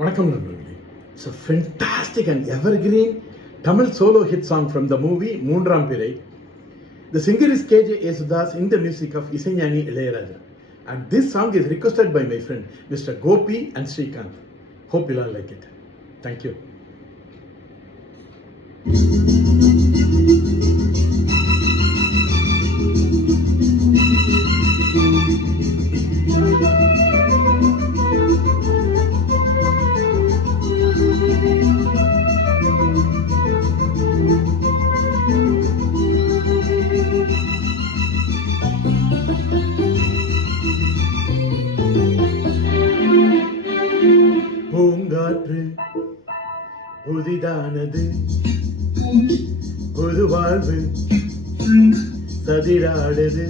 வணக்கம் நண்பர்களே. It's a fantastic and evergreen Tamil solo hit song from the movie மூன்றாம் பிறை. The singer is KJ Yesudas in the music of Isaignani Ilayaraja. And this song is requested by my friend Mr. Gopi and Srikanth. Hope you'll all like it. Thank you. பூங்காற்று புதிதானது, புது வாழ்வு சதிராடுது,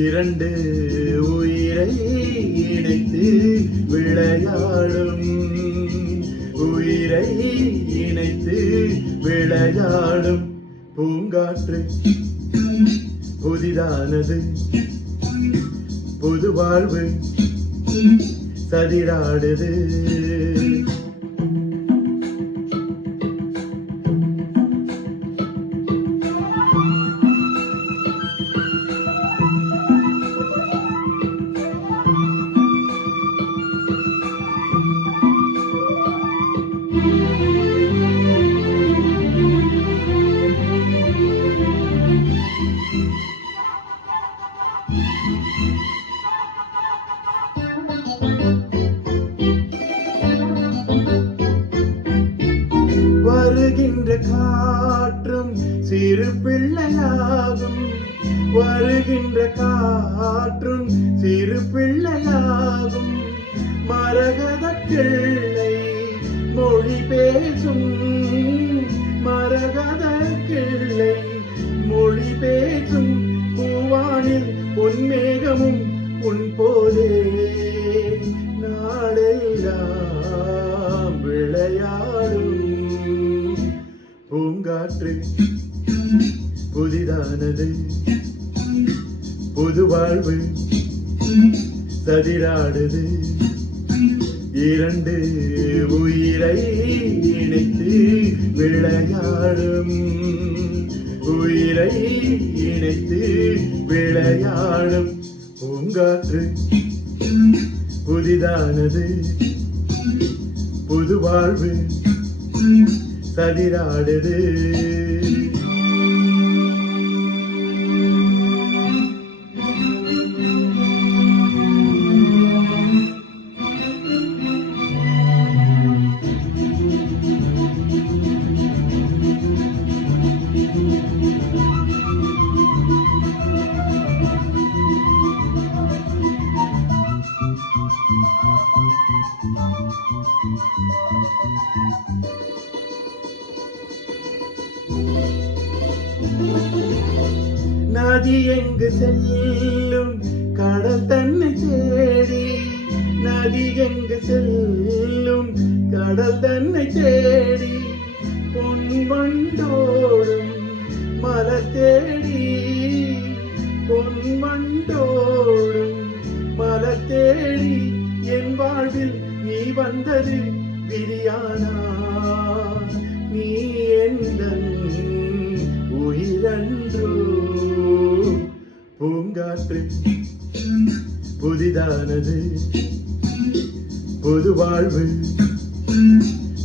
இரண்டு உயிரை இணைத்து விளையாடும், உயிரை இணைத்து விளையாடும். பூங்காற்று புதிதானது, புது வாழ்வு சதிராடுது. வருகின்ற காற்றும் சிறு பிள்ளையாகும், வருகின்ற காற்றும் சிறு பிள்ளையாகும், மரகத கிள்ளை மொழி பேசும், மரகத கிள்ளை மொழி பேசும், பூவானில் பொன்மேகமும் உன் போலே நாளெல்லாம் விளையாடும். பூங்காற்று புதிதானது, புது வாழ்வு சதிராடுது, இரண்டு உயிரை இணைத்து விளையாடும், உயிரை இணைத்து விளையாடும். பூங்காற்று புதிதானது, புது வாழ்வு சதிராடுது. நதி எங்கு செல்லும் கடல் தன்னை தேடி, நதி எங்கு செல்லும் கடல் தன்னை தேடி, பொன் வண்டோடும் மலர் தேடி, பொன் வண்டோடும் மலர் தேடி, என் வாழ்வில் நீ வந்தது விரியானா, நீ எந்தன் உயிரன்றோ. பூங்காற்று புதிதானது, புது வாழ்வு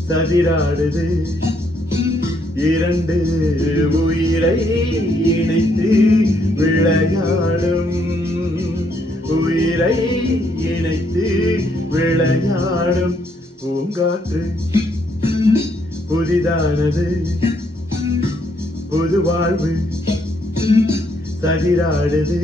சதிராடுது, இரண்டு உயிரை இணைத்து விளையாடும், உயிரை இணைத்து விளையாடும். பூங்காற்று புதிதானது, புது வாழ்வு சதிராடுது.